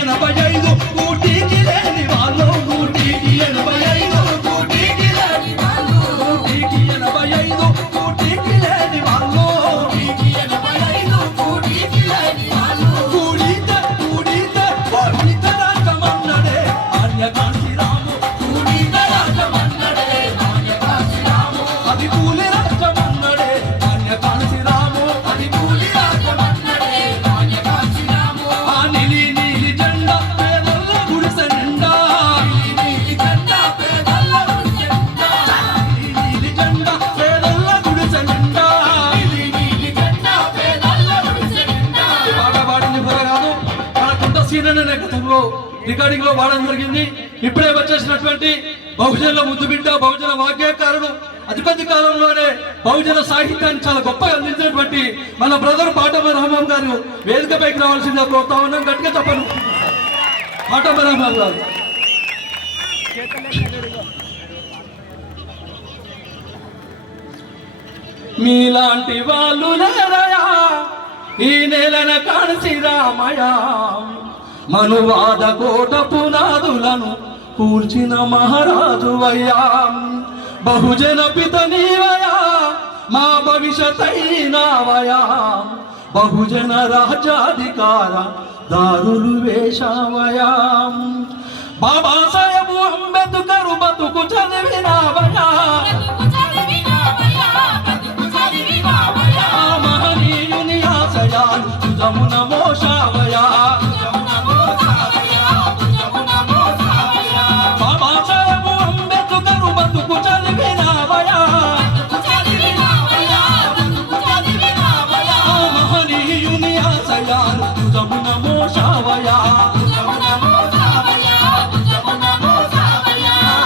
85 కూటికి లేని వాళ్ళు 185 కూటికి లేని వాళ్ళు 85 కూటికి లేని వాళ్ళు 85 కూటికి లేని వాళ్ళు కూడిత రాజమన్నడే ఆర్యకాశీరాము కూడిత రాజమన్నడే ఆర్యకాశీరాము అది కూలి రాజమన్నడే ఆర్యకాశీరాము అది కూలి రాజమన్నడే ఆర్యకాశీరాము ఆ నీలి జెండా పేదల్ల గుడిసె నిండా నీలి జెండా పేదల్ల గుడిసె నిండా నీలి జెండా పేదల్ల గుడిసె నిండా నీలి జెండా పేదల్ల గుడిసె నిండా బాగా పాడింది కూడా కాదు మన కుంట సీనన్న నేపథ్యంలో రికార్డింగ్ లో వాడడం జరిగింది. ఇప్పుడే వచ్చేసినటువంటి బహుజనుల ముద్దు బిడ్డ బహుజన వాగ్యకారుడు అతి కొద్ది కాలంలోనే బహుజన సాహిత్యాన్ని చాలా గొప్పగా అందించినటువంటి మన బ్రదర్ పాటమ రహమాన్ గారు వేదికపైకి రావాల్సిందిగా కోరుతా ఉన్నాం. గట్టిగా చెప్పను పాటమ రహమాన్ గారు. మీలాంటి వాళ్ళు లేరయా ఈ నేలన కాణసి రామయా మనువాద కోట పునాదులను కూర్చిన మహారాజు అయ్యా బహుజన పిత నీవయా మా భవిష్యత్తైనావయా బహుజన రాజ్యాధికార దారులు వేశావయా బాబాసాహెబ్ అంబేద్కర్ బతుకు చదివినావయా మహనీయుని ఆశయాలు జమున మోషావయా బాబాసాహెబ్ అంబేద్కర్ బతుకు చదివినావయా మహనీయుని ఆశయాలు జమున మోషావయా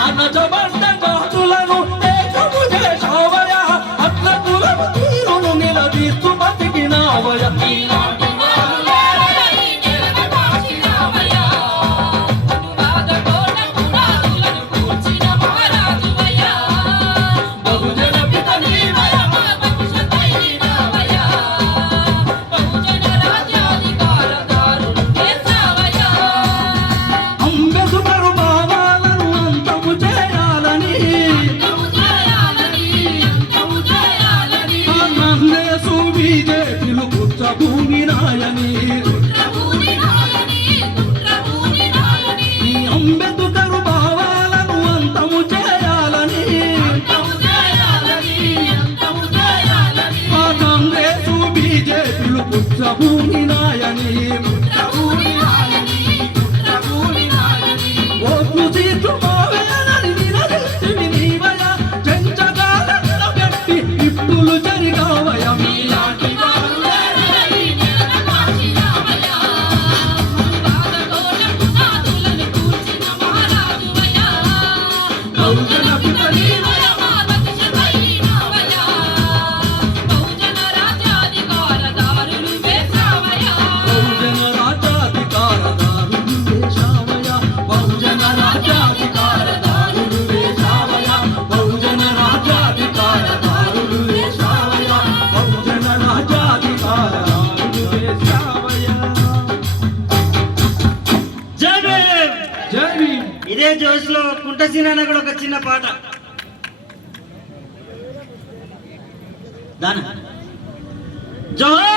అనజబడ్డ జాతులను ఏకము చేశావయా అట్లకులను తీరును నిలదీస్తూ బతికినావయా అంబేద్కర్ భావాలను అంతము చేయాలని కాంగ్రెసు బీజేపీలు పుచ్చభూమి నాయని ఓట్లు సీట్లు మావేనని నిలదీసి నీవయ చెంచగాల నిలబెట్టి ఇప్పులు జరిగావయ మీలాంటి ఇదే జోష్ లో కుంటసీన కూడా ఒక చిన్న పాట దాని జోహర్